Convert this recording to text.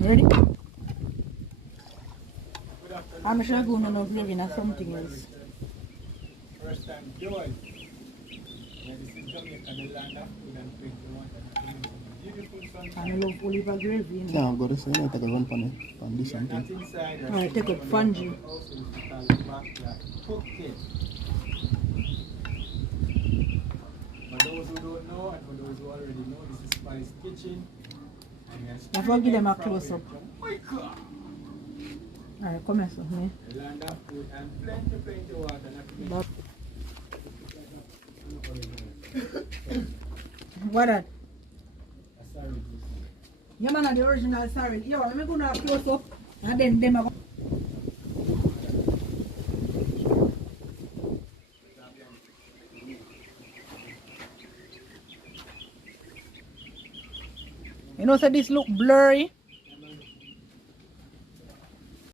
Ready? I'm sure going to know gravy or something else. First time joy. Yeah, this is Jamaica, the land of food and plenty water. Beautiful sunshine. I love olive gravy. You know. Yeah, I've got to say, I take a run from this Yeah, and not thing. inside. Alright, take up fungi. Also, we call it backyard cooking. For those who don't know, and for those who already know, this is Spice Kitchen. I forgive them a close up. Jamaica. Alright, come here, so me. The land of food and plenty water. Not to mention- What that? Sorry, juice. Yeah, man, the original sorry. Yo, I'm going to close up and then them are You know, so this look blurry.